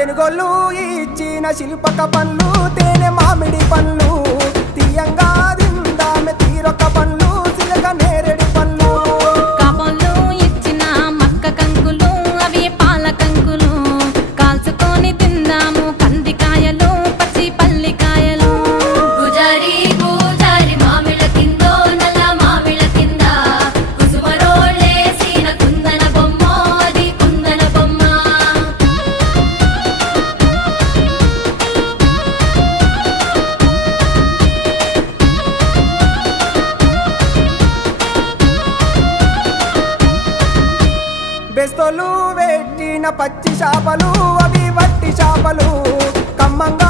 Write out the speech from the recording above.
తెనుగోళ్ళు ఇచ్చిన శిల్పక పండ్లు తేనె మామిడి పండ్లు తీయంగా తిందామె తీరొక్క పండ్లు చిలక నేరేడు పండ్లు కాబోళ్ళు ఇచ్చిన మక్క కంకులు అవి పాల కంకులు కాల్చుకొని తిందాము కందికాయలు పచ్చి పల్లికాయలు గుజారి గుజారి మామిళ్ళ కిందో నల్ల మామిళ్ళ కింద కుసుమరోళ్ళేసిన కుందన బొమ్మ అది కుందన బొమ్మ బెస్తోలు పెట్టిన పచ్చి చేపలు అవి వట్టి చేపలు కమ్మంగా